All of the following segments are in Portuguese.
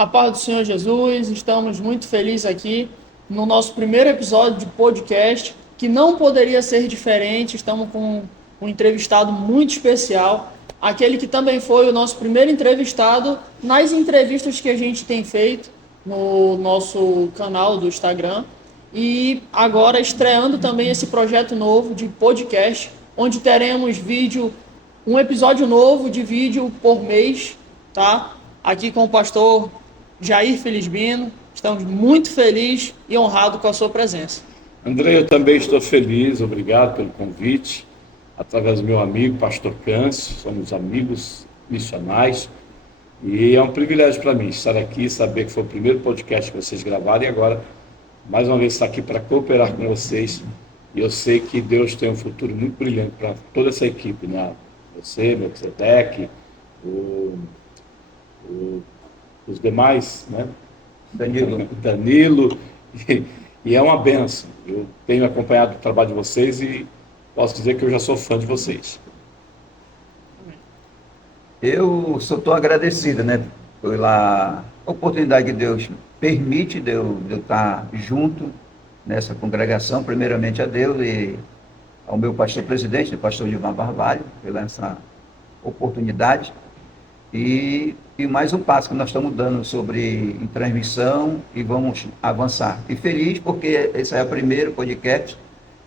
A paz do Senhor Jesus, estamos muito felizes aqui no nosso primeiro episódio de podcast, que não poderia ser diferente. Estamos com um entrevistado muito especial, aquele que também foi o nosso primeiro entrevistado nas entrevistas que a gente tem feito no nosso canal do Instagram. E agora estreando também esse projeto novo de podcast, onde teremos um episódio novo de vídeo por mês, tá? Aqui com o pastor Jair Felisbino. Estamos muito felizes e honrados com a sua presença. André, eu também estou feliz, obrigado pelo convite, através do meu amigo, pastor Câncio, somos amigos missionais, e é um privilégio para mim estar aqui, saber que foi o primeiro podcast que vocês gravaram, e agora, mais uma vez, estar aqui para cooperar com vocês, e eu sei que Deus tem um futuro muito brilhante para toda essa equipe, né? Você, Melquisedeque, os demais, né? Danilo, e é uma benção. Eu tenho acompanhado o trabalho de vocês e posso dizer que eu já sou fã de vocês. Eu só estou agradecido, né, pela oportunidade que Deus permite de eu estar junto nessa congregação, primeiramente a Deus e ao meu pastor presidente, o pastor Gilmar Barbalho, pela essa oportunidade. E mais um passo que nós estamos dando em transmissão e vamos avançar. E feliz porque esse é o primeiro podcast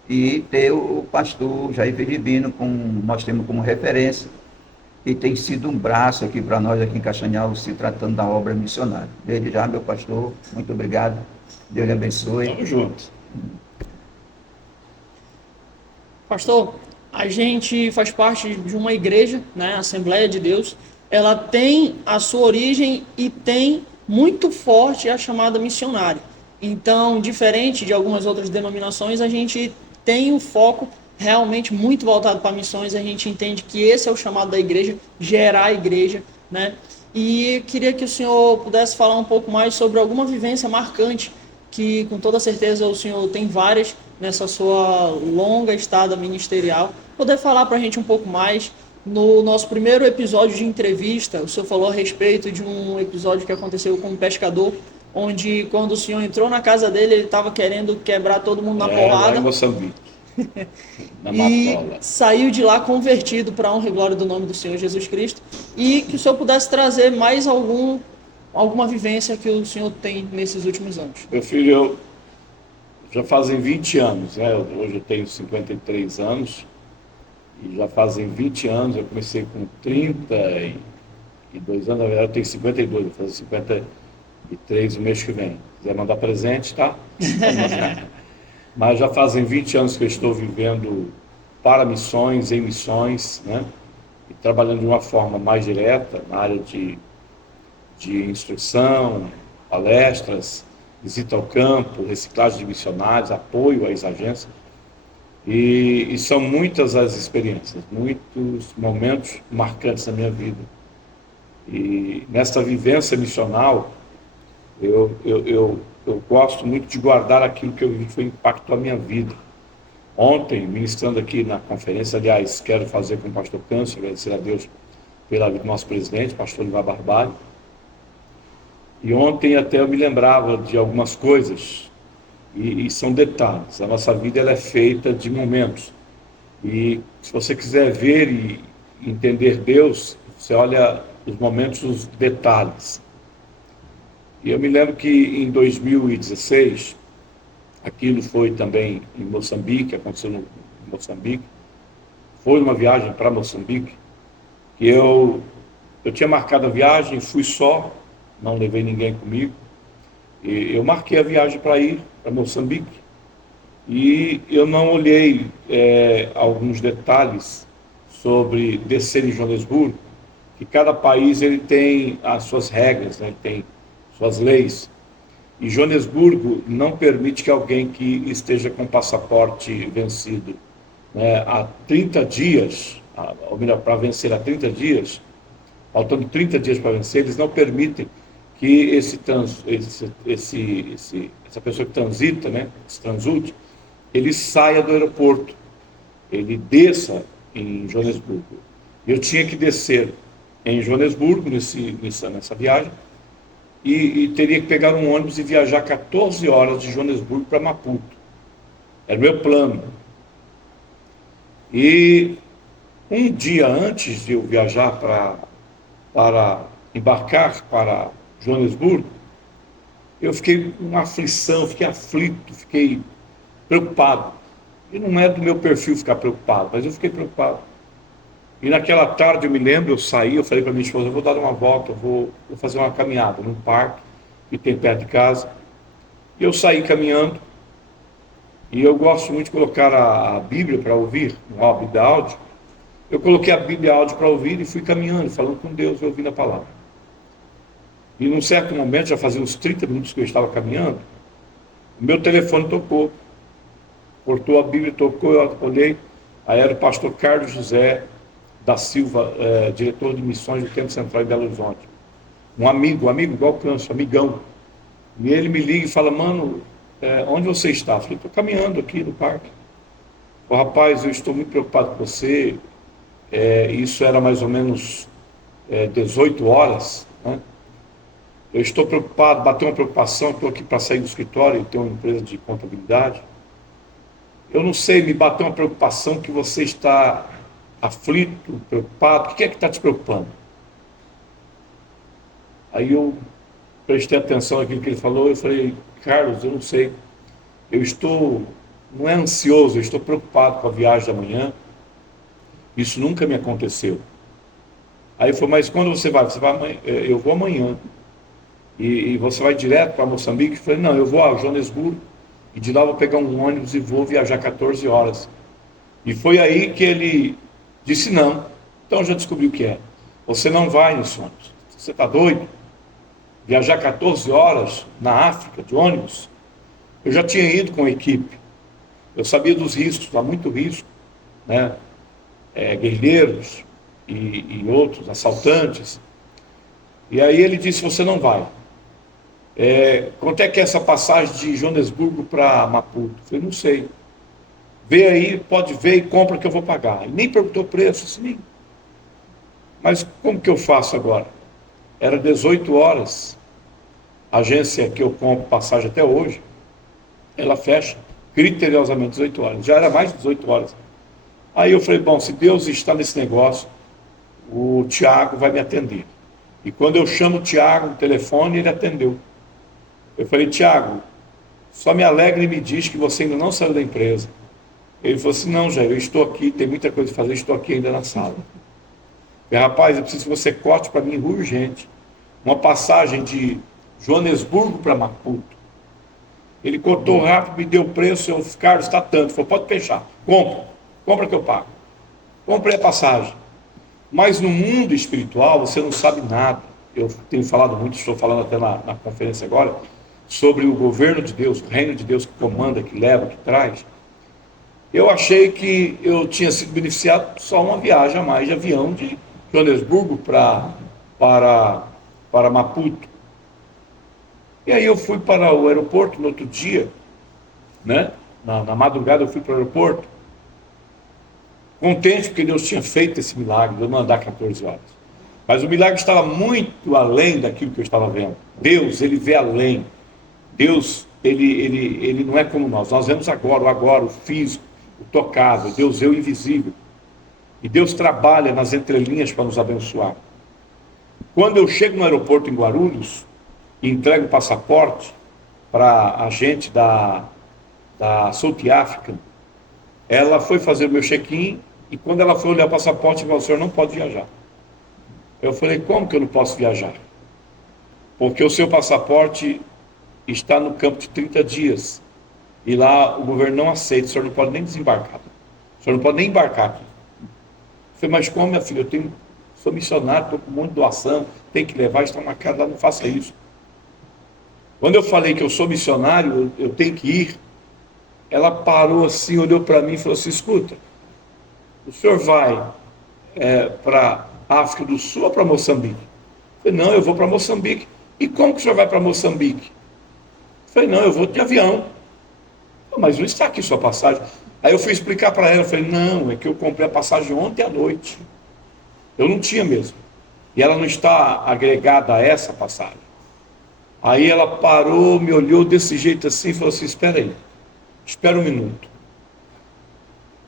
e ter o pastor Jair Felisbino, nós temos como referência, e tem sido um braço aqui para nós aqui em Castanhal, se tratando da obra missionária. Desde já, meu pastor, muito obrigado. Deus lhe abençoe. Tamo junto. Pastor, a gente faz parte de uma igreja, né, Assembleia de Deus. Ela tem a sua origem e tem muito forte a chamada missionária. Então, diferente de algumas outras denominações, a gente tem um foco realmente muito voltado para missões. A gente entende que esse é o chamado da igreja, gerar a igreja, né? E queria que o senhor pudesse falar um pouco mais sobre alguma vivência marcante, que com toda certeza o senhor tem várias nessa sua longa estada ministerial. Poder falar para a gente um pouco mais. No nosso primeiro episódio de entrevista, o senhor falou a respeito de um episódio que aconteceu com um pescador, onde quando o senhor entrou na casa dele, ele estava querendo quebrar todo mundo na porrada. Lá em Moçambique, na E Matola. saiu de lá convertido para a honra e glória do nome do Senhor Jesus Cristo. E que o senhor pudesse trazer mais alguma vivência que o senhor tem nesses últimos anos. Meu filho, já fazem 20 anos, né? Hoje eu tenho 53 anos. E já fazem 20 anos, eu comecei com 32 anos, na verdade eu tenho 52, vou fazer 53 no mês que vem. Se quiser mandar presente, tá? Mas já fazem 20 anos que eu estou vivendo para missões, em missões, né? E trabalhando de uma forma mais direta na área de instrução, palestras, visita ao campo, reciclagem de missionários, apoio às agências. E são muitas as experiências, muitos momentos marcantes na minha vida. E nessa vivência missional, eu gosto muito de guardar aquilo que eu vi que foi impacto à minha vida. Ontem, ministrando aqui na conferência, aliás, quero fazer com o pastor Câncio, agradecer a Deus pela vida do nosso presidente, pastor Gilmar Barbalho. E ontem até eu me lembrava de algumas coisas. E são detalhes. A nossa vida ela é feita de momentos. E se você quiser ver e entender Deus, você olha os momentos, os detalhes. E eu me lembro que em 2016, aquilo foi também em Moçambique, aconteceu em Moçambique. Foi uma viagem para Moçambique, que eu tinha marcado a viagem, fui só, não levei ninguém comigo. E eu marquei a viagem para ir para Moçambique e eu não olhei alguns detalhes sobre descer em Joanesburgo, que cada país ele tem as suas regras, né? Tem suas leis. E Joanesburgo não permite que alguém que esteja com passaporte vencido, né, há 30 dias, ou melhor, para vencer há 30 dias, faltando 30 dias para vencer, eles não permitem que essa pessoa que transita, né, esse transude, ele saia do aeroporto, ele desça em Joanesburgo. Eu tinha que descer em Joanesburgo nessa viagem, e teria que pegar um ônibus e viajar 14 horas de Joanesburgo para Maputo. Era o meu plano. E um dia antes de eu viajar para embarcar para Joanesburgo, eu fiquei com uma aflição, fiquei aflito, fiquei preocupado. E não é do meu perfil ficar preocupado, mas eu fiquei preocupado. E naquela tarde, eu me lembro, eu saí, eu falei para minha esposa, eu vou dar uma volta, eu vou fazer uma caminhada num parque que tem perto de casa. E eu saí caminhando, e eu gosto muito de colocar a Bíblia para ouvir, no álbum da áudio. Eu coloquei a Bíblia áudio para ouvir e fui caminhando, falando com Deus e ouvindo a palavra. E num certo momento, já fazia uns 30 minutos que eu estava caminhando, o meu telefone tocou, cortou a Bíblia, tocou, eu olhei, aí era o pastor Carlos José da Silva, diretor de missões do Templo Central de Belo Horizonte. Um amigo igual Câncio, amigão. E ele me liga e fala, mano, onde você está? Eu falei, estou caminhando aqui no parque. Falei, rapaz, eu estou muito preocupado com você. Isso era mais ou menos 18 horas, né? Eu estou preocupado, bateu uma preocupação, estou aqui para sair do escritório e ter uma empresa de contabilidade. Eu não sei, me bateu uma preocupação que você está aflito, preocupado. O que é que está te preocupando? Aí eu prestei atenção naquilo que ele falou, eu falei, Carlos, eu não sei. Eu estou, não é ansioso, eu estou preocupado com a viagem da manhã. Isso nunca me aconteceu. Aí ele falou, mas quando você vai? Você vai amanhã? Eu vou amanhã. E você vai direto para Moçambique? Eu falei, não, eu vou a Joanesburgo e de lá eu vou pegar um ônibus e vou viajar 14 horas. E foi aí que ele disse não. Então eu já descobri o que é. Você não vai nesse ônibus. Você está doido? Viajar 14 horas na África de ônibus? Eu já tinha ido com a equipe. Eu sabia dos riscos, há muito risco, né? Guerrilheiros e outros, assaltantes. E aí ele disse, você não vai. Quanto é que é essa passagem de Joanesburgo para Maputo? Eu falei, não sei. Vê aí, pode ver e compra que eu vou pagar. Ele nem perguntou o preço, assim. Mas como que eu faço agora? Era 18 horas. A agência que eu compro passagem até hoje, ela fecha criteriosamente 18 horas. Já era mais de 18 horas. Aí eu falei, bom, se Deus está nesse negócio, o Tiago vai me atender. E quando eu chamo o Tiago no telefone, ele atendeu. Eu falei, Tiago, só me alegra e me diz que você ainda não saiu da empresa. Ele falou assim, não, Jair, eu estou aqui, tem muita coisa a fazer, estou aqui ainda na sala. Eu falei, rapaz, eu preciso que você corte para mim urgente uma passagem de Joanesburgo para Maputo. Ele cortou rápido, me deu o preço, eu, Carlos, está tanto. Ele falou, pode fechar, compra que eu pago. Comprei a passagem. Mas no mundo espiritual você não sabe nada. Eu tenho falado muito, estou falando até na conferência agora, sobre o governo de Deus, o reino de Deus que comanda, que leva, que traz. Eu achei que eu tinha sido beneficiado só uma viagem a mais de avião de Joanesburgo para Maputo. E aí eu fui para o aeroporto no outro dia, né? Na madrugada eu fui para o aeroporto, contente porque Deus tinha feito esse milagre de eu não andar 14 horas. Mas o milagre estava muito além daquilo que eu estava vendo. Deus, ele vê além. Deus, ele não é como nós. Nós vemos agora, o físico, o tocado. Deus é o invisível. E Deus trabalha nas entrelinhas para nos abençoar. Quando eu chego no aeroporto em Guarulhos e entrego o passaporte para a agente da South African, ela foi fazer o meu check-in e quando ela foi olhar o passaporte, ela falou, o senhor não pode viajar. Eu falei, como que eu não posso viajar? Porque o seu passaporte está no campo de 30 dias. E lá o governo não aceita, o senhor não pode nem desembarcar. O senhor não pode nem embarcar aqui. Eu falei, mas como, minha filha? Sou missionário, estou com um monte de doação, tem que levar, está marcado lá, não faça isso. Quando eu falei que eu sou missionário, eu tenho que ir, ela parou assim, olhou para mim e falou assim, escuta, o senhor vai para África do Sul ou para Moçambique? Eu falei, não, eu vou para Moçambique. E como que o senhor vai para Moçambique? Eu falei, não, eu vou de avião. Mas não está aqui sua passagem. Aí eu fui explicar para ela, eu falei, não, é que eu comprei a passagem ontem à noite. Eu não tinha mesmo. E ela não está agregada a essa passagem. Aí ela parou, me olhou desse jeito assim e falou assim: espera aí, espera um minuto.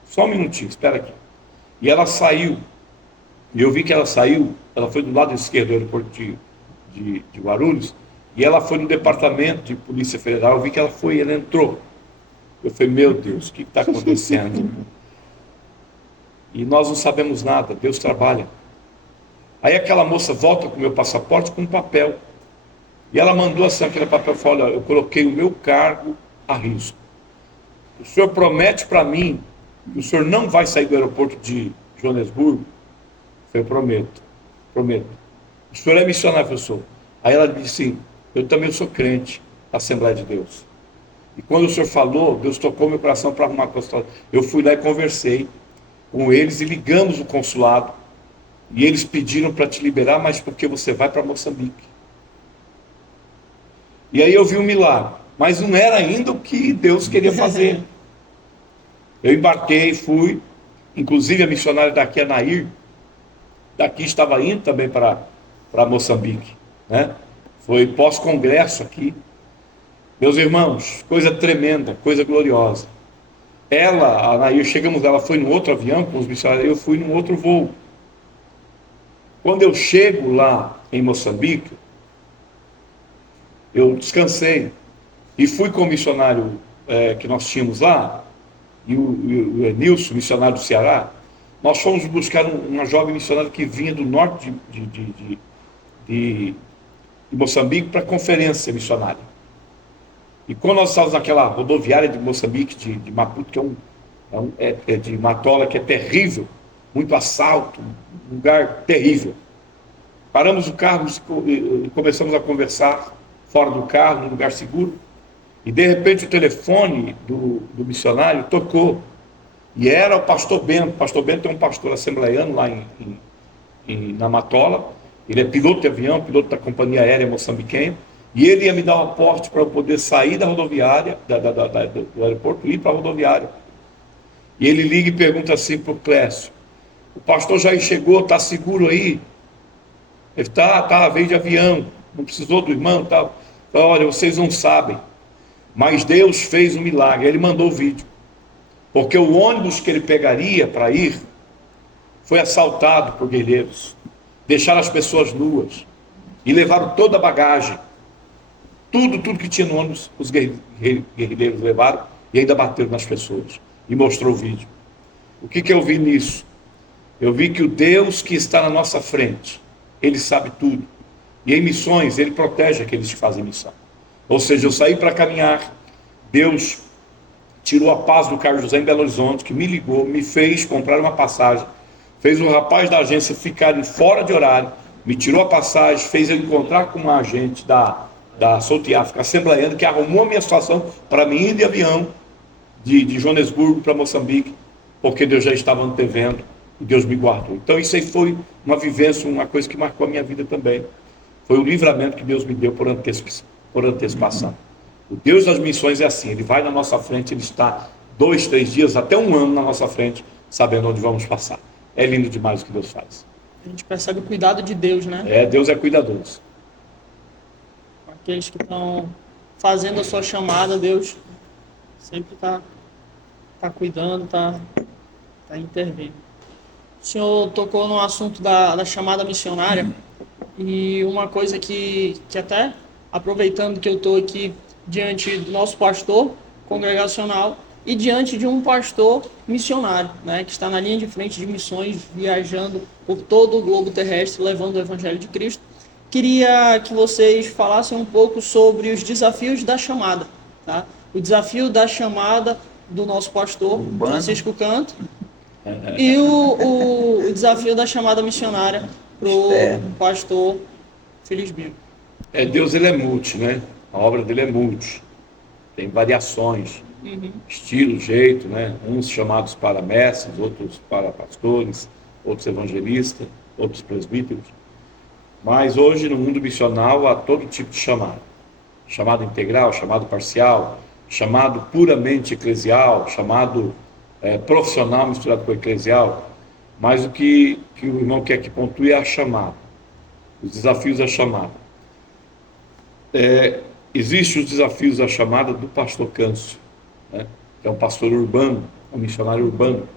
Só um minutinho, espera aqui. E ela saiu. E eu vi que ela saiu, ela foi do lado esquerdo do aeroporto de Guarulhos, e ela foi no departamento de Polícia Federal. Eu vi que ela foi, ela entrou. Eu falei: meu Deus, o que está acontecendo? E nós não sabemos nada, Deus trabalha. Aí aquela moça volta com o meu passaporte com um papel. E ela mandou assim aquele papel, falou: olha, eu coloquei o meu cargo a risco. O senhor promete para mim que o senhor não vai sair do aeroporto de Joanesburgo? Eu prometo, prometo. O senhor é missionário, professor? Aí ela disse assim: eu também sou crente da Assembleia de Deus. E quando o senhor falou, Deus tocou meu coração para arrumar a consulta. Eu fui lá e conversei com eles e ligamos o consulado. E eles pediram para te liberar, mas porque você vai para Moçambique. E aí eu vi um milagre, mas não era ainda o que Deus queria fazer. Eu embarquei, fui, inclusive a missionária daqui, a Nair, daqui estava indo também para Moçambique, né? Foi pós-congresso aqui. Meus irmãos, coisa tremenda, coisa gloriosa. Ela, a Nair, chegamos, ela foi num outro avião com os missionários, eu fui num outro voo. Quando eu chego lá em Moçambique, eu descansei e fui com o missionário que nós tínhamos lá, e o Enilson, missionário do Ceará. Nós fomos buscar uma jovem missionária que vinha do norte de Moçambique para conferência missionária. E quando nós estávamos naquela rodoviária de Moçambique, de Maputo, que de Matola, que é terrível, muito assalto, um lugar terrível. Paramos o carro e começamos a conversar fora do carro, num lugar seguro. E de repente o telefone do missionário tocou. E era o pastor Bento. O pastor Bento é um pastor assembleiano lá na Matola. Ele é piloto de avião, piloto da companhia aérea moçambiquenha. E ele ia me dar um aporte para eu poder sair da rodoviária, do aeroporto, e ir para a rodoviária. E ele liga e pergunta assim para o Clécio: o pastor Jair chegou, está seguro aí? Ele veio de avião, não precisou do irmão e tal. Então, olha, vocês não sabem, mas Deus fez um milagre. Ele mandou o vídeo. Porque o ônibus que ele pegaria para ir foi assaltado por guerreiros. Deixaram as pessoas nuas e levaram toda a bagagem. Tudo que tinha no ônibus, os guerrilheiros levaram e ainda bateram nas pessoas. E mostrou o vídeo. O que eu vi nisso? Eu vi que o Deus que está na nossa frente, Ele sabe tudo. E em missões, Ele protege aqueles que fazem missão. Ou seja, eu saí para caminhar, Deus tirou a paz do Carlos José em Belo Horizonte, que me ligou, me fez comprar uma passagem, fez o rapaz da agência ficar fora de horário, me tirou a passagem, fez eu encontrar com uma agente da South África assembleiana, que arrumou a minha situação para mim ir de avião de Joanesburgo para Moçambique, porque Deus já estava antevendo e Deus me guardou. Então isso aí foi uma vivência, uma coisa que marcou a minha vida também. Foi o livramento que Deus me deu por antecipação. O Deus das missões é assim, Ele vai na nossa frente, Ele está 2, 3 dias, até um ano na nossa frente, sabendo onde vamos passar. É lindo demais o que Deus faz. A gente percebe o cuidado de Deus, né? Deus é cuidadoso. Aqueles que estão fazendo a sua chamada, Deus sempre está cuidando, está intervindo. O senhor tocou no assunto da chamada missionária, e uma coisa que até, aproveitando que eu estou aqui diante do nosso pastor congregacional e diante de um pastor missionário, né, que está na linha de frente de missões, viajando por todo o globo terrestre, levando o Evangelho de Cristo, queria que vocês falassem um pouco sobre os desafios da chamada, tá? O desafio da chamada do nosso pastor Francisco Canto e o desafio da chamada missionária para o pastor Felisbino. Deus, Ele é multi, né? A obra dele é multi. Tem variações, estilo, jeito, né? Uns chamados para mestres, outros para pastores, outros evangelistas, outros presbíteros. Mas hoje no mundo missional há todo tipo de chamado. Chamado integral, chamado parcial, chamado puramente eclesial, chamado profissional misturado com eclesial. Mas o que o irmão quer que pontue é a chamada. Os desafios da chamada. Existem os desafios da chamada do pastor Câncio, né? Que é um pastor urbano, um missionário urbano.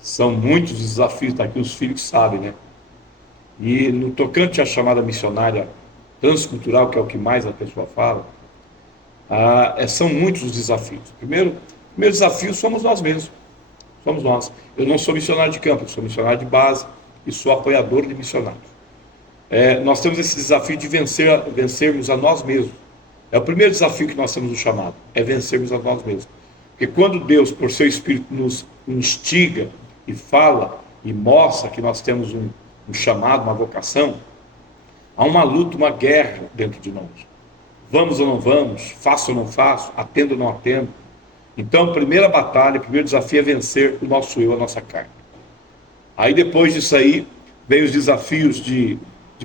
São muitos desafios, daqui os filhos sabem, né? E no tocante à chamada missionária transcultural, que é o que mais a pessoa fala, são muitos os desafios. Primeiro desafio somos nós mesmos. Somos nós. Eu não sou missionário de campo, eu sou missionário de base e sou apoiador de missionários. Nós temos esse desafio de vencermos a nós mesmos. É o primeiro desafio que nós temos no chamado, é vencermos a nós mesmos. Porque quando Deus, por seu Espírito, nos instiga e fala e mostra que nós temos um chamado, uma vocação, há uma luta, uma guerra dentro de nós. Vamos ou não vamos, faço ou não faço, atendo ou não atendo. Então, a primeira batalha, o primeiro desafio é vencer o nosso eu, a nossa carne. Aí depois disso aí, vem os desafios de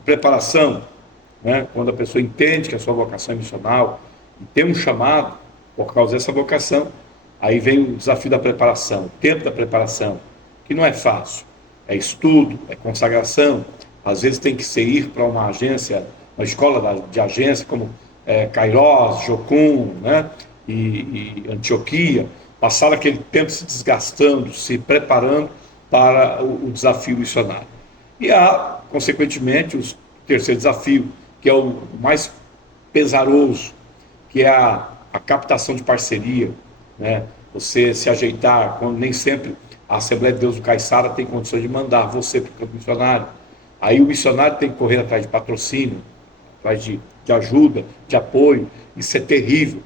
preparação, né? Quando a pessoa entende que a sua vocação é missional e tem um chamado por causa dessa vocação, aí vem o desafio da preparação, o tempo da preparação, que não é fácil. É estudo, é consagração. Às vezes tem que ir para uma agência, uma escola de agência, como Kairos, Jocum, né? E Antioquia, passar aquele tempo se desgastando, se preparando para o desafio missionário. E há, consequentemente, o terceiro desafio, que é o mais pesaroso, que é a captação de parceria, né? Você se ajeitar, quando nem sempre a Assembleia de Deus do Caiçara tem condições de mandar você para o campo missionário. Aí o missionário tem que correr atrás de patrocínio, atrás de ajuda, de apoio. Isso é terrível,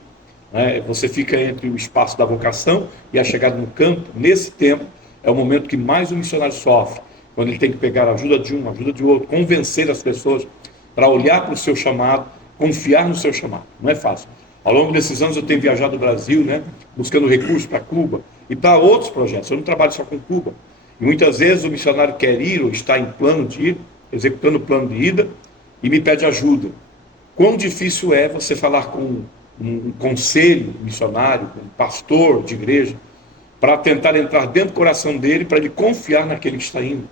né? Você fica entre o espaço da vocação e a chegada no campo. Nesse tempo é o momento que mais o missionário sofre, quando ele tem que pegar a ajuda de um, a ajuda de outro, convencer as pessoas para olhar para o seu chamado, confiar no seu chamado. Não é fácil. Ao longo desses anos eu tenho viajado o Brasil, né, buscando recursos para Cuba e para outros projetos. Eu não trabalho só com Cuba. E muitas vezes o missionário quer ir ou está em plano de ir, executando o plano de ida, e me pede ajuda. Quão difícil é você falar com um conselho missionário, um pastor de igreja, para tentar entrar dentro do coração dele, para ele confiar naquele que está indo.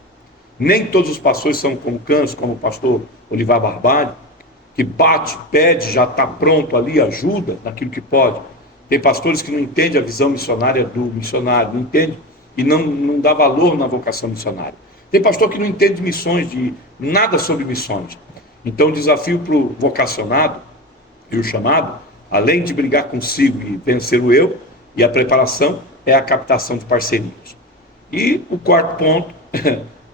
Nem todos os pastores são como Câncio, como o pastor Olivar Barbari, que bate, pede, já está pronto ali, ajuda naquilo que pode. Tem pastores que não entendem a visão missionária do missionário, não entende e não dá valor na vocação missionária. Tem pastor que não entende de missões, de nada sobre missões. Então o desafio para o vocacionado e o chamado, além de brigar consigo e vencer o eu, e a preparação, é a captação de parcerias. E o quarto ponto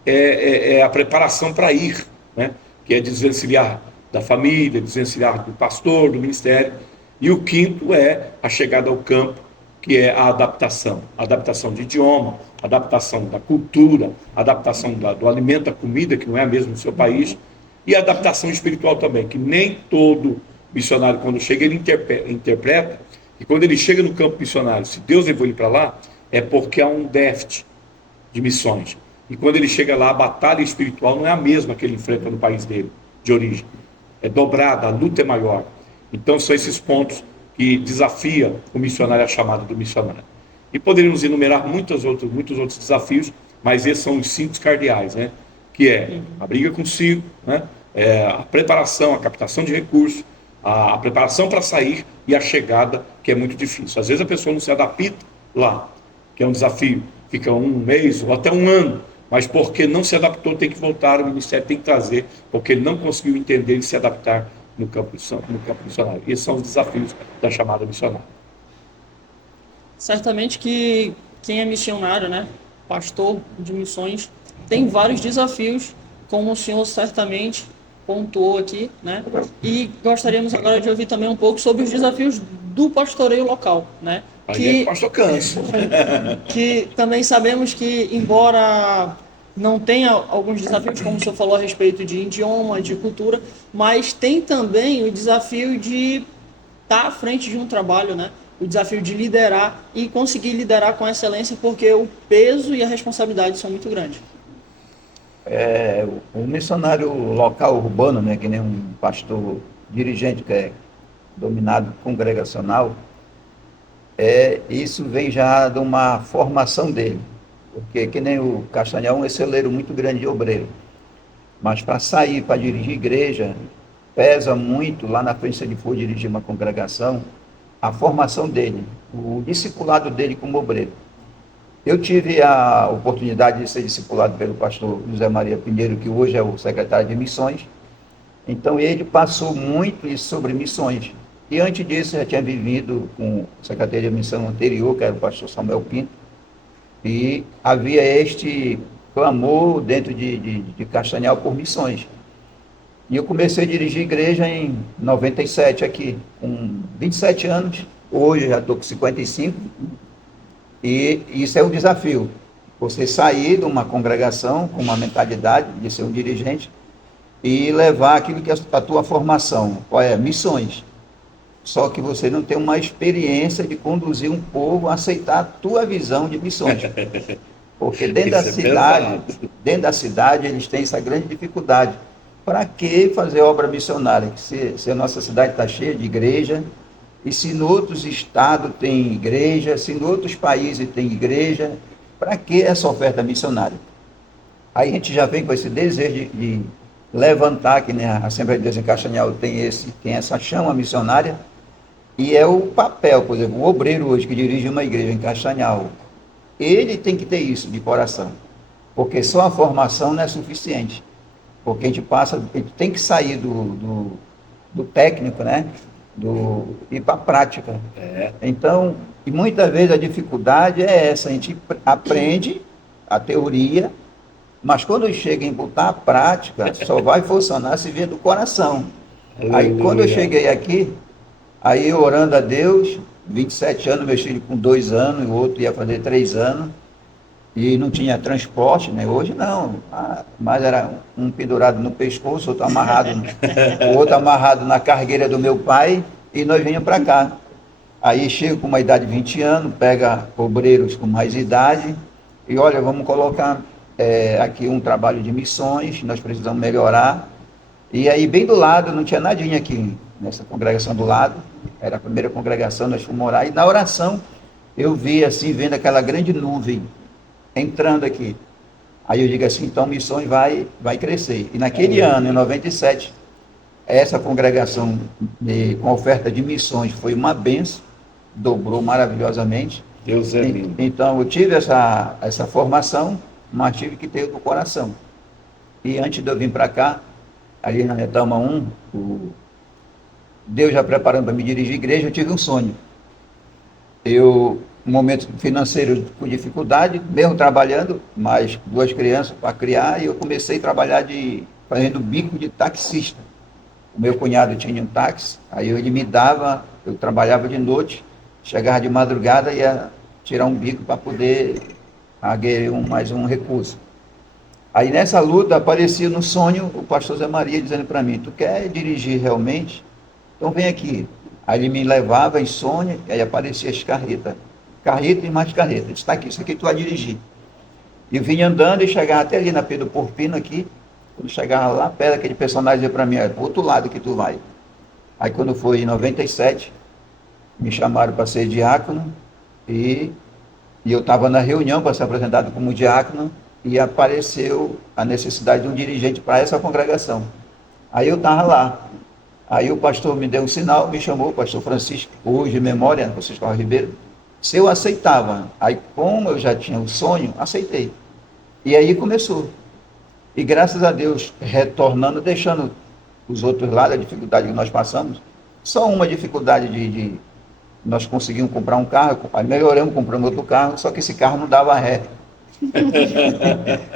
é a preparação para ir, né? Que é desvencilhar da família, desvencilhar do pastor, do ministério. E o quinto é a chegada ao campo, que é a adaptação de idioma, adaptação da cultura, adaptação do alimento, da comida, que não é a mesma no seu país, e a adaptação espiritual também, que nem todo missionário, quando chega, ele interpreta, e quando ele chega no campo missionário, se Deus levou ele para lá, é porque há um déficit de missões. E quando ele chega lá, a batalha espiritual não é a mesma que ele enfrenta no país dele, de origem. É dobrada, a luta é maior. Então são esses pontos que desafia o missionário, a chamada do missionário. E poderíamos enumerar muitos outros desafios, mas esses são os 5 cardeais, né? Que é a briga consigo, né? A preparação, a captação de recursos, a preparação para sair e a chegada, que é muito difícil. Às vezes a pessoa não se adapta lá, que é um desafio, fica um mês ou até um ano, mas porque não se adaptou, tem que voltar, o ministério tem que trazer, porque ele não conseguiu entender e se adaptar no campo missionário. Esses são os desafios da chamada missionária. Certamente que quem é missionário, né, pastor de missões, tem vários desafios, como o senhor certamente pontuou aqui, né? E gostaríamos agora de ouvir também um pouco sobre os desafios do pastoreio local, né? Aí é pastor Câncio. Que também sabemos que, embora não tenha alguns desafios, como o senhor falou a respeito de idioma, de cultura, mas tem também o desafio de estar à frente de um trabalho, né? O desafio de liderar e conseguir liderar com excelência, porque o peso e a responsabilidade são muito grandes. O missionário local urbano, né, que nem um pastor dirigente que é dominado congregacional, isso vem já de uma formação dele, porque que nem o Castanhal é um celeiro muito grande de obreiro, mas para sair, para dirigir igreja, pesa muito lá na frente, se ele for dirigir uma congregação, a formação dele, o discipulado dele como obreiro. Eu tive a oportunidade de ser discipulado pelo pastor José Maria Pinheiro, que hoje é o secretário de missões. Então ele passou muito isso sobre missões. E antes disso, eu já tinha vivido com o secretário de missão anterior, que era o pastor Samuel Pinto, e havia este clamor dentro de Castanhal por missões. E eu comecei a dirigir igreja em 97 aqui, com 27 anos. Hoje já estou com 55. E isso é um desafio. Você sair de uma congregação com uma mentalidade de ser um dirigente e levar aquilo que é a tua formação, qual é? Missões. Só que você não tem uma experiência de conduzir um povo a aceitar a tua visão de missões. Porque dentro da cidade eles têm essa grande dificuldade. Para que fazer obra missionária? Se a nossa cidade está cheia de igreja, e se em outros estados tem igreja, se em outros países tem igreja, para que essa oferta missionária? Aí a gente já vem com esse desejo de levantar, que né, a Assembleia de Deus em Castanhal tem essa chama missionária, e é o papel, por exemplo, o obreiro hoje que dirige uma igreja em Castanhal, ele tem que ter isso de coração, porque só a formação não é suficiente, porque a gente tem que sair do técnico, né? Ir para a prática. Então, e muitas vezes a dificuldade é essa, a gente aprende a teoria, mas quando chega em botar a prática, só vai funcionar se vier do coração. Aí quando eu cheguei aqui, aí eu orando a Deus, 27 anos, meu filho com 2 anos, o outro ia fazer 3 anos, e não tinha transporte, né? Hoje não, mas era um pendurado no pescoço, o outro amarrado na cargueira do meu pai, e nós vinhamos para cá. Aí chego com uma idade de 20 anos, pega obreiros com mais idade, e olha, vamos colocar aqui um trabalho de missões, nós precisamos melhorar. E aí bem do lado, não tinha nadinha aqui, nessa congregação do lado, era a primeira congregação, nós fomos morar, e na oração eu vi assim, vendo aquela grande nuvem, entrando aqui. Aí eu digo assim, então missões vai crescer. E naquele ano, em 97, essa congregação com oferta de missões foi uma benção, dobrou maravilhosamente. Deus é lindo. Então eu tive essa formação, mas tive que ter do coração. E antes de eu vir para cá, ali na Retama 1, Deus já preparando para me dirigir a igreja, eu tive um sonho. Um momento financeiro com dificuldade, mesmo trabalhando, mais 2 crianças para criar, e eu comecei a trabalhar fazendo bico de taxista. O meu cunhado tinha um táxi, aí ele me dava, eu trabalhava de noite, chegava de madrugada e ia tirar um bico para poder agueir mais um recurso. Aí nessa luta aparecia no sonho o pastor Zé Maria dizendo para mim, tu quer dirigir realmente? Então vem aqui. Aí ele me levava em sonho, aí aparecia as carretas e mais carreta. Está aqui, isso aqui tu vai dirigir. E eu vinha andando e chegava até ali na Pedro Porpino aqui. Quando chegava lá perto, aquele personagem dizia para mim, é para o outro lado que tu vai. Aí quando foi em 97, me chamaram para ser diácono e eu estava na reunião para ser apresentado como diácono e apareceu a necessidade de um dirigente para essa congregação. Aí eu estava lá. Aí o pastor me deu um sinal, me chamou, o pastor Francisco, hoje de memória, Francisco Ribeiro, se eu aceitava. Aí como eu já tinha o sonho, aceitei. E aí começou. E graças a Deus, retornando, deixando os outros lá, a dificuldade que nós passamos, só uma dificuldade nós conseguimos comprar um carro, aí melhoramos, compramos outro carro, só que esse carro não dava ré.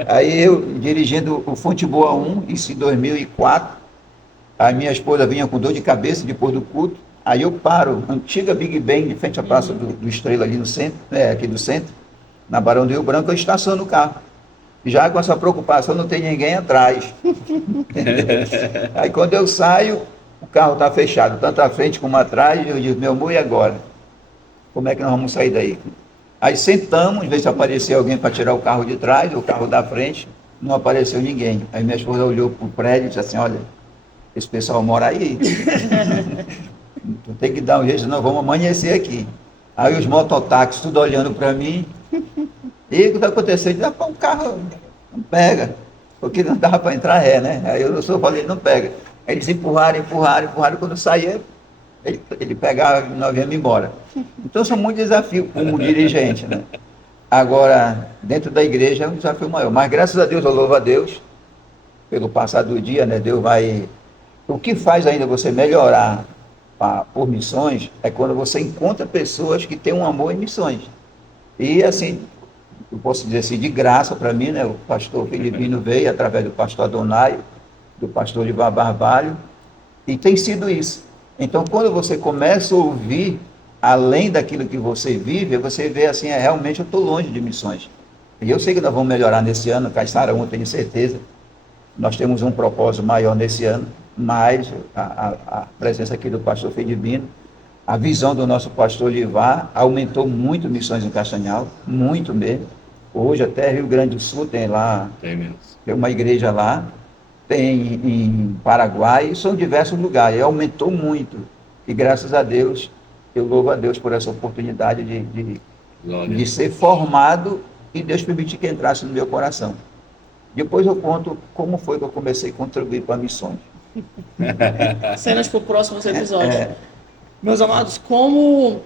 Aí eu, dirigindo o Fonte Boa 1, isso em 2004, a minha esposa vinha com dor de cabeça depois do culto, aí eu paro, antiga Big Ben, de frente à Praça do Estrela, ali no centro, aqui do centro, na Barão do Rio Branco, eu estaciono o carro. Já com essa preocupação, não tem ninguém atrás. Aí quando eu saio, o carro está fechado, tanto à frente como atrás, eu digo, meu amor, e agora? Como é que nós vamos sair daí? Aí sentamos, ver se apareceu alguém para tirar o carro de trás, o carro da frente, não apareceu ninguém. Aí minha esposa olhou para o prédio e disse assim, olha, esse pessoal mora aí. Tu tem que dar um jeito, não, vamos amanhecer aqui. Aí os mototáxis, tudo olhando para mim, e o que está acontecendo? Dá para um carro, não pega, porque não dava para entrar ré, né? Aí eu falei, não pega. Aí eles empurraram, quando saía, ele pegava e nós íamos embora. Então são muitos desafios como dirigente, né? Agora, dentro da igreja é um desafio maior. Mas graças a Deus, eu louvo a Deus pelo passar do dia, né? Deus vai. O que faz ainda você melhorar por missões é quando você encontra pessoas que têm um amor em missões. E assim, eu posso dizer assim, de graça para mim, né? O pastor Filipino veio através do pastor Adonai, do pastor Livar Barbalho, e tem sido isso. Então, quando você começa a ouvir, além daquilo que você vive, você vê assim, realmente eu estou longe de missões. E eu sei que nós vamos melhorar nesse ano, Caissara, eu tenho certeza. Nós temos um propósito maior nesse ano, mas a presença aqui do pastor Filipino, a visão do nosso pastor Livar aumentou muito missões em Castanhal, muito mesmo. Hoje até Rio Grande do Sul tem lá, tem uma igreja lá, tem em Paraguai, são diversos lugares, e aumentou muito. E graças a Deus, eu louvo a Deus por essa oportunidade de ser formado e Deus permitir que entrasse no meu coração. Depois eu conto como foi que eu comecei a contribuir para missões. Cenas para os próximos episódios. Meus amados, como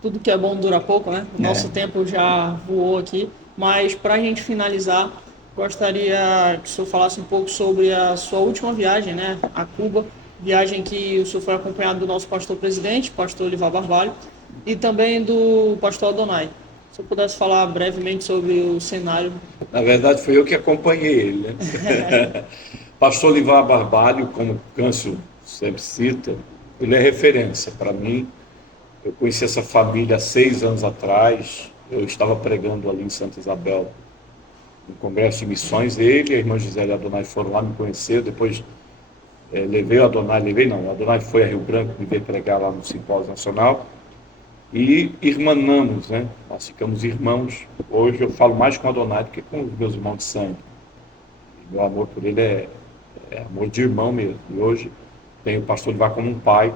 tudo que é bom dura pouco, né? O nosso tempo já voou aqui, mas para a gente finalizar, gostaria que o senhor falasse um pouco sobre a sua última viagem, né? A Cuba, viagem que o senhor foi acompanhado do nosso pastor presidente, pastor Livar Barbalho, e também do pastor Adonai. Se eu pudesse falar brevemente sobre o cenário. Na verdade, foi eu que acompanhei ele, né? Pastor Livar Barbalho, como o Câncio sempre cita, ele é referência para mim. Eu conheci essa família há 6 anos atrás. Eu estava pregando ali em Santa Isabel, no Congresso de Missões. Ele e a irmã Gisele Adonai foram lá me conhecer. Depois levei o Adonai, o Adonai foi a Rio Branco, me veio pregar lá no Simpósio Nacional. E irmanamos, né? Nós ficamos irmãos. Hoje eu falo mais com o Adonai do que com os meus irmãos de sangue. Meu amor por ele é amor de irmão mesmo. E hoje tenho o pastor Livar como um pai.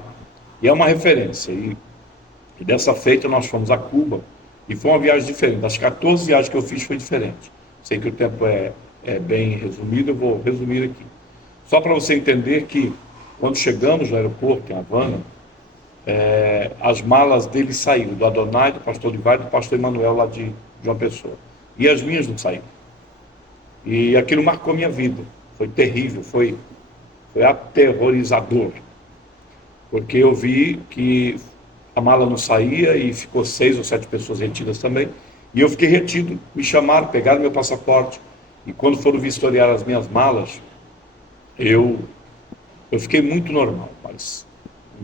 E é uma referência. E dessa feita nós fomos a Cuba. E foi uma viagem diferente. Das 14 viagens que eu fiz foi diferente. Sei que o tempo é bem resumido, eu vou resumir aqui. Só para você entender que quando chegamos no aeroporto, em Havana, as malas dele saíram, do Adonai, do pastor Livar e do pastor Emanuel lá de uma pessoa. E as minhas não saíram. E aquilo marcou minha vida. Foi terrível, foi aterrorizador. Porque eu vi que a mala não saía e ficou 6 ou 7 pessoas retidas também. E eu fiquei retido, me chamaram, pegaram meu passaporte. E quando foram vistoriar as minhas malas, eu fiquei muito normal, mas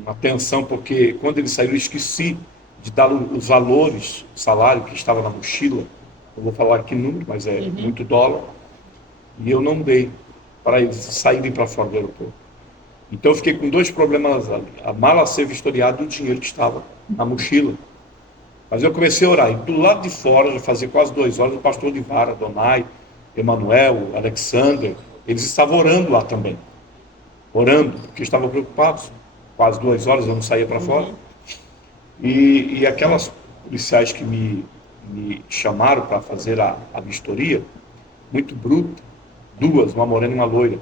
uma tensão, porque quando ele saiu eu esqueci de dar os valores, o salário que estava na mochila. Eu vou falar aqui número, mas é muito dólar. E eu não dei para eles saírem para fora do aeroporto. Então eu fiquei com 2 problemas ali. A mala ser vistoriada e o dinheiro que estava na mochila. Mas eu comecei a orar. E do lado de fora, já fazia quase 2 horas, o pastor Livar, Adonai, Emanuel, Alexander, eles estavam orando lá também. Orando, porque estavam preocupados. Quase 2 horas eu não saía para fora. E aquelas policiais que me chamaram para fazer a vistoria, muito bruta, 2, uma morena e uma loira.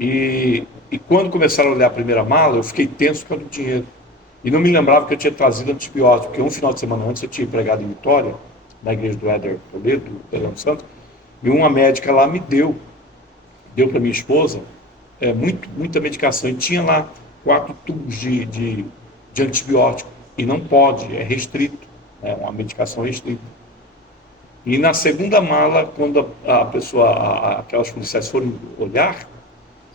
E quando começaram a olhar a primeira mala, eu fiquei tenso por causa do dinheiro. E não me lembrava que eu tinha trazido antibiótico, porque um final de semana antes eu tinha pregado em Vitória, na igreja do Éder Toledo, do Pelão Santo, e uma médica lá me deu para minha esposa muita medicação. E tinha lá 4 tubos de antibiótico. E não pode, é restrito, é uma medicação restrita. E na segunda mala, quando aquelas policiais foram olhar,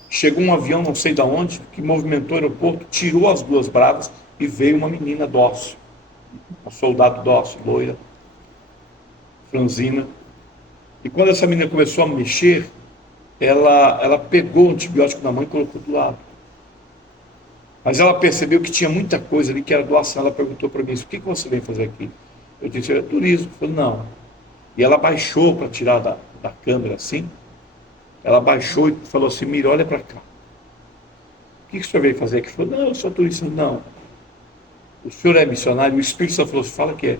chegou um avião, não sei de onde, que movimentou o aeroporto, tirou as 2 bravas e veio uma menina dócil, uma soldado dócil, loira, franzina. E quando essa menina começou a mexer, ela pegou o antibiótico na mão e colocou do lado. Mas ela percebeu que tinha muita coisa ali que era doação. Ela perguntou para mim: o que você vem fazer aqui? Eu disse: é turismo. Eu falei: não. E ela baixou para tirar da câmera assim. Ela baixou e falou assim: Mira, olha para cá. O que o senhor veio fazer aqui? Ele falou: não, eu sou turista. Não. O senhor é missionário? O Espírito Santo falou: fala que é.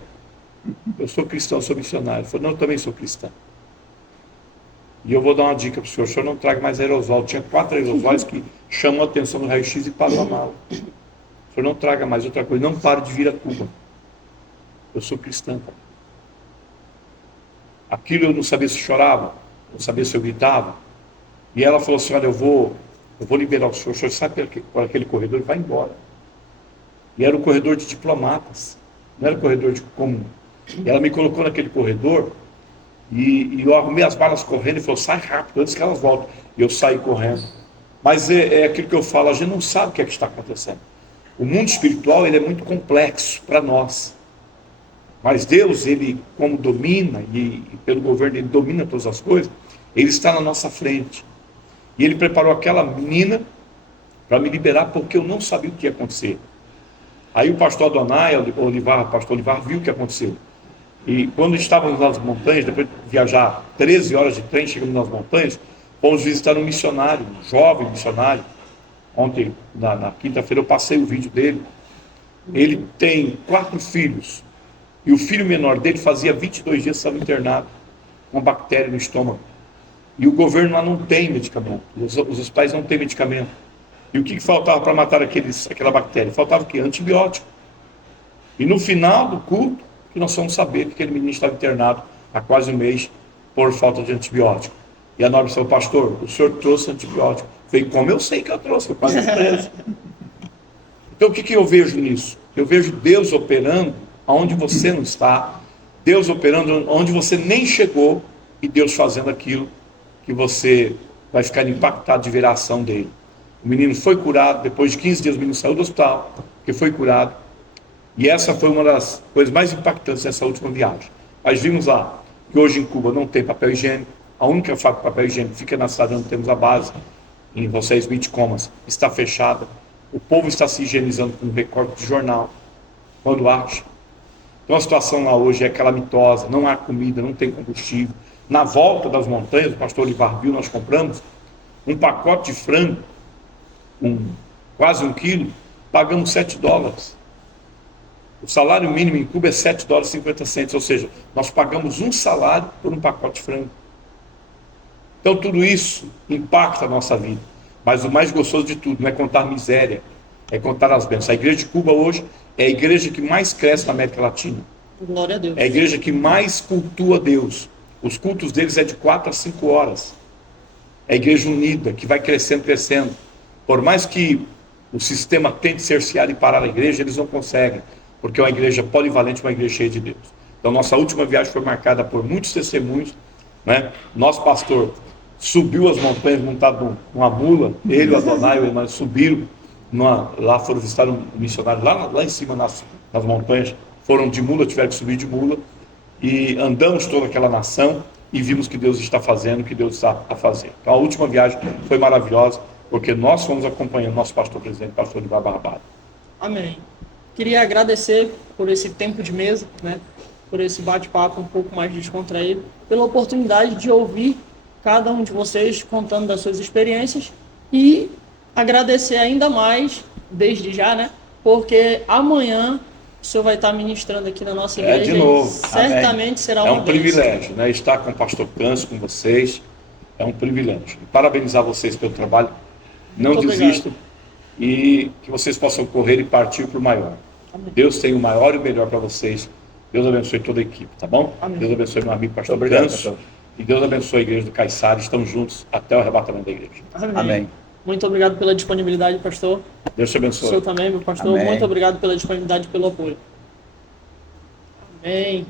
Eu sou cristão, sou missionário. Ele falou: não, eu também sou cristão. E eu vou dar uma dica para o senhor não traga mais aerosol. Tinha 4 aerosóis que chamam a atenção no raio-x e parou a mala. O senhor não traga mais outra coisa, não pare de vir a Cuba. Eu sou cristã. Aquilo eu não sabia se chorava, não sabia se eu gritava. E ela falou assim, olha, eu vou liberar o senhor sai por aquele corredor e vai embora. E era um corredor de diplomatas, não era um corredor de comum. E ela me colocou naquele corredor e eu arrumei as balas correndo e falou, sai rápido, antes que elas voltem. E eu saí correndo. Mas é aquilo que eu falo, a gente não sabe o que é que está acontecendo. O mundo espiritual ele é muito complexo para nós. Mas Deus, ele como domina, e pelo governo ele domina todas as coisas, ele está na nossa frente. E ele preparou aquela menina para me liberar porque eu não sabia o que ia acontecer. Aí o pastor Adonai, o pastor Olivar, viu o que aconteceu. E quando estávamos nas montanhas, depois de viajar 13 horas de trem, chegamos nas montanhas, fomos visitar um missionário, um jovem missionário. Ontem, na quinta-feira, eu passei o vídeo dele. Ele tem 4 filhos. E o filho menor dele fazia 22 dias que estava internado, com bactéria no estômago. E o governo lá não tem medicamento. Os hospitais não têm medicamento. E o que faltava para matar aquela bactéria? Faltava o quê? Antibiótico. E no final do culto, que nós fomos saber que aquele menino estava internado há quase um mês por falta de antibiótico. E a nobre falou, pastor, o senhor trouxe antibiótico. Eu falei, como eu sei que eu trouxe? Eu quase preso. Então o que eu vejo nisso? Eu vejo Deus operando onde você não está, Deus operando onde você nem chegou, e Deus fazendo aquilo que você vai ficar impactado de ver a ação dele. O menino foi curado, depois de 15 dias o menino saiu do hospital, porque foi curado, e essa foi uma das coisas mais impactantes dessa última viagem. Nós vimos lá que hoje em Cuba não tem papel higiênico, a única fábrica de papel higiênico fica na cidade onde temos a base, em José Smith Comas, está fechada, o povo está se higienizando com um recorte de jornal, quando acha. Então a situação lá hoje é calamitosa, não há comida, não tem combustível. Na volta das montanhas, o pastor Olivar viu, nós compramos um pacote de frango, quase 1 quilo, pagamos $7. O salário mínimo em Cuba é $7,50, ou seja, nós pagamos um salário por um pacote de frango. Então tudo isso impacta a nossa vida. Mas o mais gostoso de tudo não é contar miséria, é contar as bênçãos. A igreja de Cuba hoje é a igreja que mais cresce na América Latina. Glória a Deus. É a igreja que mais cultua Deus. Os cultos deles é de 4 a 5 horas. É a igreja unida, que vai crescendo, crescendo. Por mais que o sistema tente cercear e parar a igreja, eles não conseguem. Porque é uma igreja polivalente, uma igreja cheia de Deus. Então nossa última viagem foi marcada por muitos testemunhos, né? Nosso pastor subiu as montanhas montado numa mula, ele, o Adonai e o irmão subiram, lá foram visitar um missionário lá em cima nas montanhas, foram de mula, tiveram que subir de mula, e andamos toda aquela nação e vimos que Deus está fazendo, que Deus está a fazer. Então a última viagem foi maravilhosa, porque nós fomos acompanhando nosso pastor presidente, pastor Olivar Barbado. Amém. Queria agradecer por esse tempo de mesa, né? Por esse bate-papo um pouco mais descontraído, pela oportunidade de ouvir cada um de vocês contando das suas experiências e agradecer ainda mais, desde já, né? Porque amanhã o senhor vai estar ministrando aqui na nossa igreja. De novo. Certamente Amém. será uma bênção. Privilégio, né? Estar com o pastor Câncio, com vocês, é um privilégio. E parabenizar vocês pelo trabalho. Não Muito desistam e que vocês possam correr e partir para o maior. Amém. Deus tem o maior e o melhor para vocês. Deus abençoe toda a equipe, tá bom? Amém. Deus abençoe meu amigo pastor Câncio. E Deus abençoe a igreja do Caiçara. Estamos juntos até o arrebatamento da igreja. Amém. Muito obrigado pela disponibilidade, pastor. Deus te O abençoe. senhor também, meu pastor. Amém. Muito obrigado pela disponibilidade e pelo apoio. Amém.